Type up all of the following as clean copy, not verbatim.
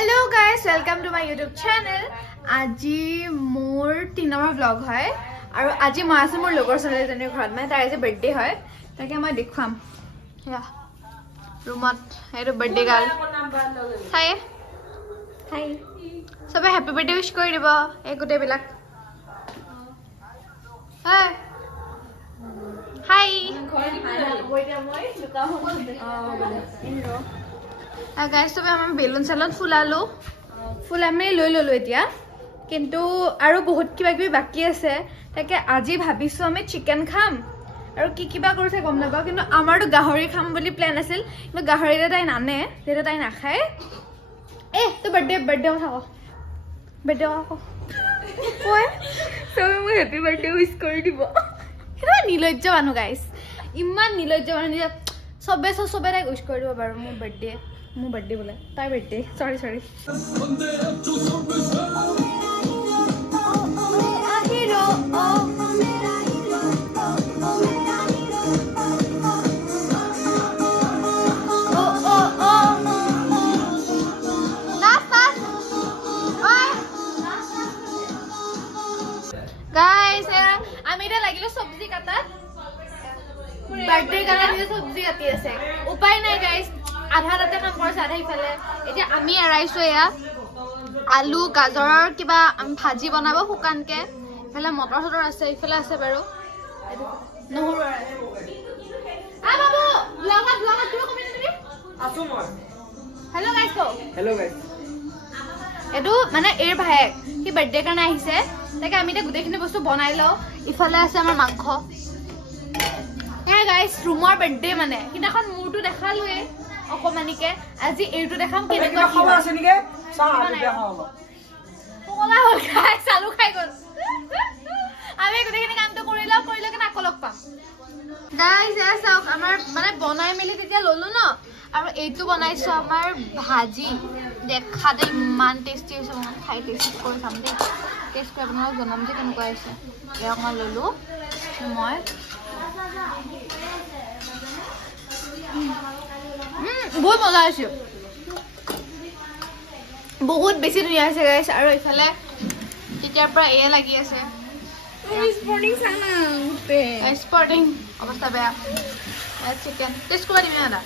Hello guys, welcome to my YouTube channel. Aji more 3 number vlog hai. Aru aji ma ase more logor sale jane ghorat mai tar aji birthday hai. Take moi dekham. Yeah. Rumat eto birthday gal. Hi. Hi. Sabe happy birthday wish kori dibo. Egote bilak. Hi. Hi. Guys, so I'm balloon salon fulalo. Fulame lolo etia. Kintu aru bahut kiba kibi baki ase. Take aji bhabisu ame chicken kham. Aru ki kiba korse gom naba kintu amar to gahori kham boli plan asil. Kintu gahori ta tai nane, tera tai nakhae. To birthday uthao. Birthday ako. Koi? So moi happy birthday wish kori dibo. Kira nilojja manu guys. Imman nilojja manu je sobe rai wish kori dibo baru mo birthday. Mo birthday bola. Tai birthday. Sorry. Guys, আমি এটা লাগিলো সবজি কাটাত birthday কাটাত যে সবজি কাটি আছে উপায় নাই guys আধা রাতে কাম কৰিছে আধা ইফালে এতিয়া আমি এৰাইছো এয়া আলু গাজৰৰ কিবা আমি ভাজি বনাব হুকানকে ইফালে মটৰ সটৰ আছে ইফালে আছে বাৰু নহৰু বাবু ব্লগত কিবা কমেন্ট দিবি আছো মই হেল্ল' গাইস এটো মানে এৰ ভাইক কি বাৰ্থডে কাৰণে আহিছে তাকে আমি এটা গুটেখিনি বস্তু বনাই লও ইফালে আছে আমাৰ মাংস গাইস ৰুমৰ বাৰ্থডে মানে কিনাখন মুৰটো দেখালুৱে অকমানিকে আজি এইটো দেখাম কেনেকৈ খাবা আছে নিকে চাহ দেখাও পগলা হল খাই চালু খাই গল আমি গুটেখিনি কামটো কৰিলে কেনে আকলক পাম গাইস এসা আমাৰ মানে বনাই মেলি তেতিয়া ললো ন আৰু এইটো বনাইছো আমাৰ ভাজি দেখা দে মান টেস্টি হৈছে মই খাই টেস্ট কৰি চাম দে টেস্ট কৰি আপোনাক জনাম যে কেনেকুৱা হৈছে এয়া মই ললো মই বহুত মজা আছে বহুত বেছি ধুনীয়া আছে গাইস আৰু ইফালে তেতিয়াৰ পৰা এয়া লাগি আছে স্পৰ্টিং অৱস্থা বেয়া চিকেন টেস্ট কৰিব দিবি না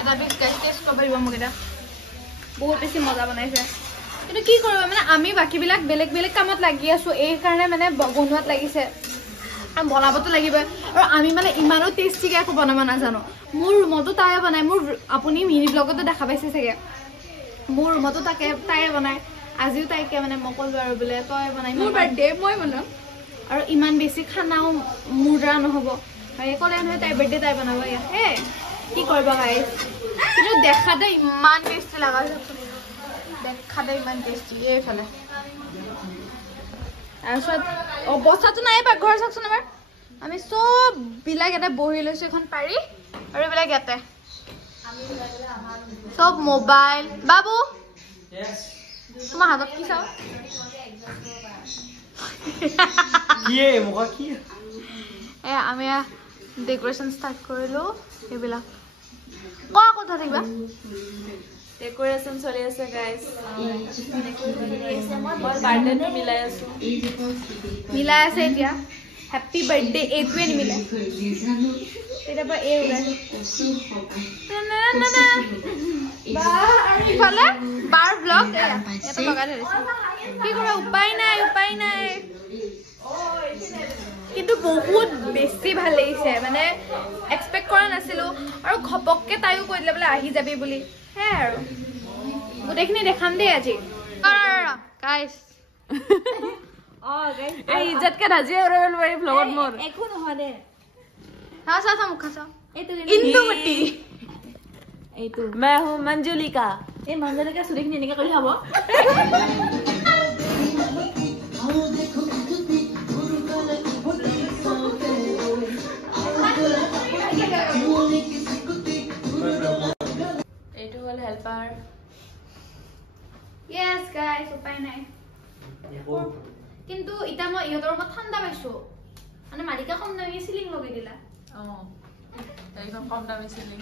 এটা বিগ গাইস টেস্ট কৰিব দিব মোক এটা বহুত বেছি মজা বনাইছে কিন্তু কি কৰিব মানে আমি বাকিবিলাক বেলেগ কামত লাগি আছো এই কাৰণে মানে বনোৱাত লাগিছে আমি বনাবতো লাগিব আৰু আমি মানে ইমানো টেস্টিকে একো বনাব নাজানো মোৰ ৰুমতো তাই বনাই মোৰ আপুনি মিনি ব্লগতো দেখা পাইছে চাগে মোৰ ৰুমতো তাই বনাই আজিও তাইকে মানে মকল আৰু বলে তই বনাই মোৰ বাৰ্থডে মই বনাম আৰু ইমান বেছি খানাও মোৰ দ্বাৰা নহব আৰু ক'লে নহয় তাই বাৰ্থডে তাই বনাব হে কি কৰিবা গাইস কিন্তু দেখাতে ইমান টেস্টি লাগা দেখাতে ইমান টেস্টি এইফালে তাৰপিছত অৱস্থাটো নাই পাকঘৰ চাকচোন আমাৰ আমি সব বিলাক এটা বহি লৈছো এখন পাৰি আৰু এইবিলাক ইয়াতে সব মোবাইল বাবু তোমাৰ হাতত কি চাও আমি ডেকোৰেশ্যন ষ্টাৰ্ট কৰিলো এইবিলাক কথা থাকিবা ডেকোৰেশ্যন চলি আছে গাইস মই বাৰ্থডেটো মিলাই আছে এতিয়া হ্যাপি বাৰ্থডে এইটোৱে নিমিলে এটা পৰা এই ওলাই বা আৰু ইফালে বাৰ ব্লগ এটা লগাই ধৰিছে কি কৰা উপায় নাই কিন্তু বহুত বেছি ভাল লাগিছে মানে এক্সপেক্ট কৰা নাছিলো আৰু খপককে তাইও কৈ দিলে বোলে আহি যাবি বুলি হে আৰু গুটেখিনি দেখাম দেই আজি গাইস গাইস এই ইজ্জত কে ৰাজি আৰু এই ব্লগত মোৰ একো নহয় দে চা মুখ চা এইটো ইন্দুমতি এইটো মই হু মঞ্জুলিকা এই মঞ্জুলিকা সুদেখিনি এনেকৈ কৰি হ'ব এইটো হল হেল্পাৰ yes guys উপায় নাই কিন্তু ইটা মই ইহঁতৰ মত ঠাণ্ডা পাইছো মানে মালিকা কম দামী সিলিং লগাই দিলা একদম কম দামী সিলিং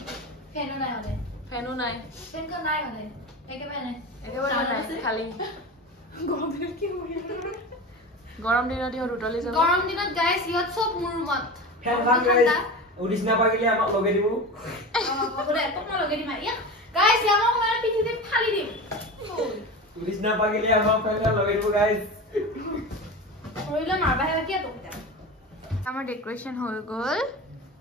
ফেনো নাই হলে ফেনো নাই ফেনখন নাই হলে খালি গৰম দিনত ইহঁত উতলি যাব গৰম দিনত গাইছ ইহঁত চব মোৰ ৰুমত ফেন ফান গাইছ উদিছ নাপাগিলে আমাক লগাই দিব হ'বদে তোক লগাই দিম গাইছ আমাক মই পিঠিতে ফালি দিম উদিছ নাপাগিলে আমাক ফেন লগাই দিব গাইছ কৰিলে মাৰবাহে কি তোক আমাৰ ডেকোৰেশন হৈ গ'ল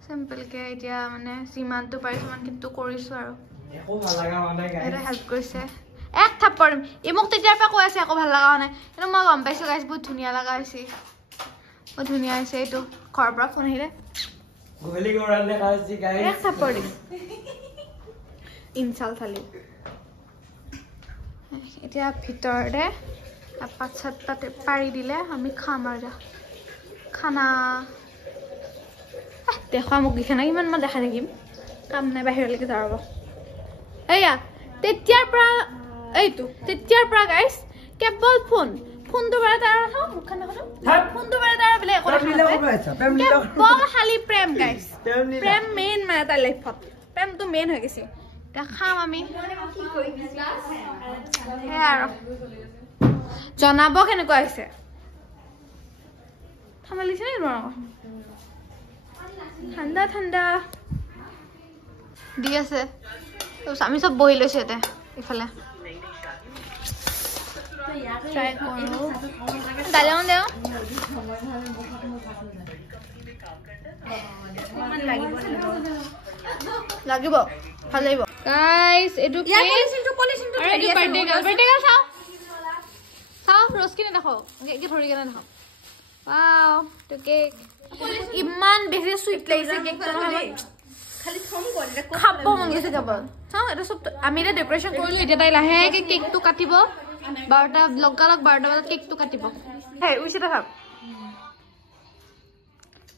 সিম্পল কে এতিয়া মানে সিমানটো পাৰি সিমান কিন্তু কৰিছো আৰু একো ভাল লাগা হোৱা নাই গাইছ এটা হেল্প কৰিছে এক থাপ্পৰ ই মোক তেতিয়াৰ পৰা কৈ আছে একো ভাল লগা হোৱা নাই কিন্তু মই গম পাইছো গাইছ বহুত ধুনীয়া লগা হৈছে বহুত ধুনীয়া হৈছে এইটো ঘৰৰ পৰা ফোন আহিলে গলি গৰাল দেখা হৈছে গাইছ এক থাপ্পৰ দিম ইনচাল থালি এতিয়া ভিতৰতে পাত চাত পাৰি দিলে আমি খাম আৰু খানা দেখুৱা মোক দিখা নাই ইমান মই দেখাই থাকিম কাম নাই বাহিৰলৈকে যাব এয়া তেতিয়াৰ পৰা গাইছ কেৱল ফোনটো বাৰে তাৰ মুখখন দেখোন ফোনটো বাৰে তাৰ বোলে একো কেৱল খালি প্ৰেম গাইছ প্ৰেম মেইন মানে তাৰ লাইফত প্ৰেমটো মেইন হৈ গৈছে এতিয়া খাম আমি সেয়া আৰু জনাব কেনেকুৱা হৈছে ঠাণ্ডা লাগিছে নে তোমালোকৰ ঠাণ্ডা ঠাণ্ডা দি আছে আমি চব বহি লৈছো এতিয়া ইফালে ট্ৰাই কৰো দালিও দেও লাগিব ভাল লাগিব গাইস এটো কি আৰে বাৰ্থডে গাৰ্ল চাও ৰোজকিনে দেখো কি ধৰি কেনে দেখো ওয়াও তো কেক ইমান বেছি সুইট লাগিছে কেকটো খালি থম কৰি খাব মন গৈছে কেৱল চাও এটা সব আমি এটা ডেকোৰেশন কৰিলো এতিয়া তাই লাহেকে কেকটো কাটিব 12টা লগালগ 12টা বজাত কেকটো কাটিব হে উইছেটা খাব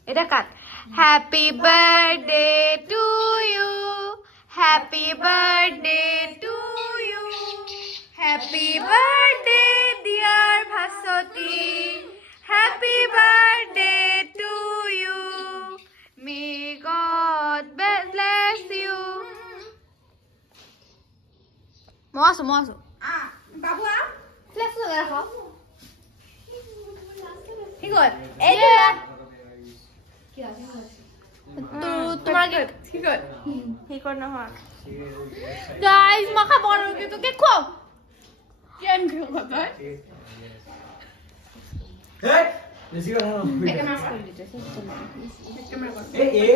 এটা cut happy birthday to you happy birthday to you happy birthday dear ভাসতি happy birthday to you may God bless you মহাসু বাবু আ ফ্লেক্স লগা রাখো ঠিক আছে এই কি আছে তো তোমার কি কর কি কর না হয় গাইস মাখা বড় তো কে খো কেন খো কথা এই বেশি কথা না একটা মাস করে দিতে এই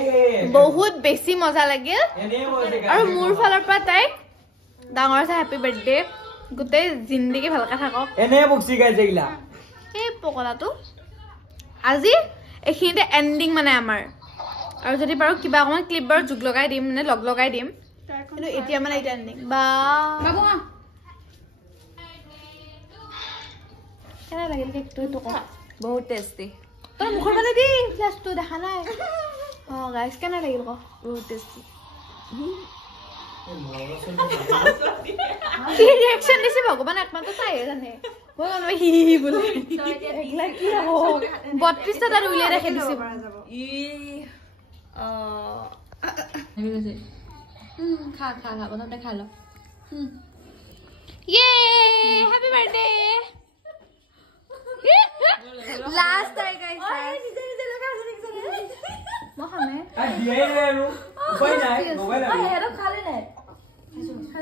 বহুত বেছি মজা লাগিল এনে মজা গাইছ আৰু মোৰ ফালৰ পৰা তাই ডাঙৰ আছে হ্যাপি বাৰ্থডে গোটেই জিন্দগী ভালকে থাকক এনে বক্সি গাইছ এইলা এই পকলাটো আজি এখিনিতে এন্ডিং মানে আমাৰ আৰু যদি পাৰো কিবা অকমান ক্লিপ বৰ যুগ লগাই দিম মানে লগ লগাই দিম কিন্তু এতিয়া মানে এটা এন্ডিং বা বাবু কেনে লাগিল কেকটো তো ক বহুত টেস্টি তোৰ মুখৰ ফালে দি ফ্লাছটো দেখা নাই গাইস কেনে লাগিল ক বহুত টেস্টি কি ৰিঅ্যাকশন দিছে ভগৱান একমাত্ৰ তাই জানে ভগৱান হি হি বোলে একলা কি হ'ব 32টা তাৰ উইলে ৰেখে দিছে ই হেভি গৈছে খা প্ৰথমতে খাই ল ইয়ে happy birthday last time guys নিজে লগা আছে মহামে আ দিয়াই নাই আৰু উপায় নাই মোবাইল আৰু এটো খালি নাই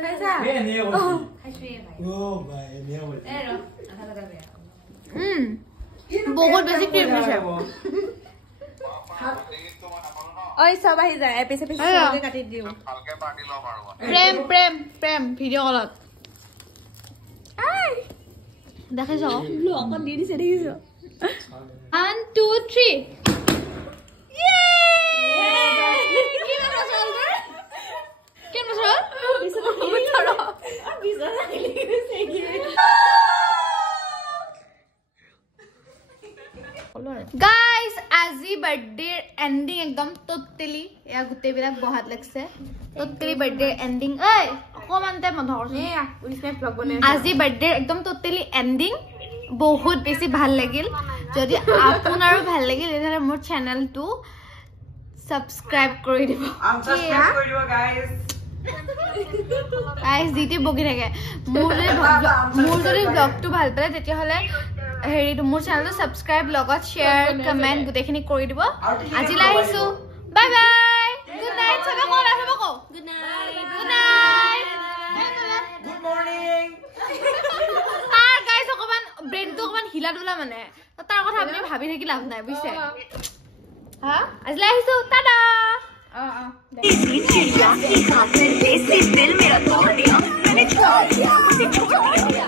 খাইছা এনে কৈছি খাইছো ও ভাই এনে কৈছি এ ৰ আধা লগা বেয়া বহুত বেছি ক্ৰীম দিছে ওই সব আহি যায় এপিছে পিছে সবকে কাটি দিও ভালকে পাৰ্টি লম আৰু প্ৰেম প্ৰেম প্ৰেম ভিডিও কলত আই দেখিছ অকন দি দিছে দেখিছ 1 2 3 ইয়ে কি মজা হ'ল কি মজা হ'ল বিছৰ আহিলে গৈছে কি গাইস আজি বাৰ্থডে এন্ডিং একদম টোটালি এয়া গুটেবিলাক বহাত লাগছে টোটালি বাৰ্থডে এন্ডিং এই অকমান টাইম বন্ধ কৰছ এয়া উইছে ব্লগ বনাই আজি বাৰ্থডে একদম টোটালি এন্ডিং বহুত বেছি ভাল লাগিল যদি আপোনাৰো ভাল লাগিল এনে মোৰ চেনেলটো সাবস্ক্ৰাইব কৰি দিব আনসাবস্ক্ৰাইব কৰি দিব গাইস গাইজ জিতি বকি থাকে মোৰ যদি ব্লগটো ভাল পালে তেতিয়াহ'লে হেৰিটো মোৰ চেনেলটো ছাবস্ক্ৰাইব লগত শ্বেয়াৰ কমেণ্ট গোটেইখিনি কৰি দিব আজিলৈ আহিছোঁ বাই বাই গুড নাইট চবে কওঁ চবে কওঁ good night good night good morning তাৰ গাইজ অকণমান ব্ৰেইনটো অকণমান হিলা ডোলা মানে তাৰ কথা আপুনি ভাবি থাকি লাভ নাই বুজিছে হা আজিলৈ আহিছোঁ টাটা चिड़िया की खातिर देसी दिल मेरा तोड़ दिया मैंने छोड़ दिया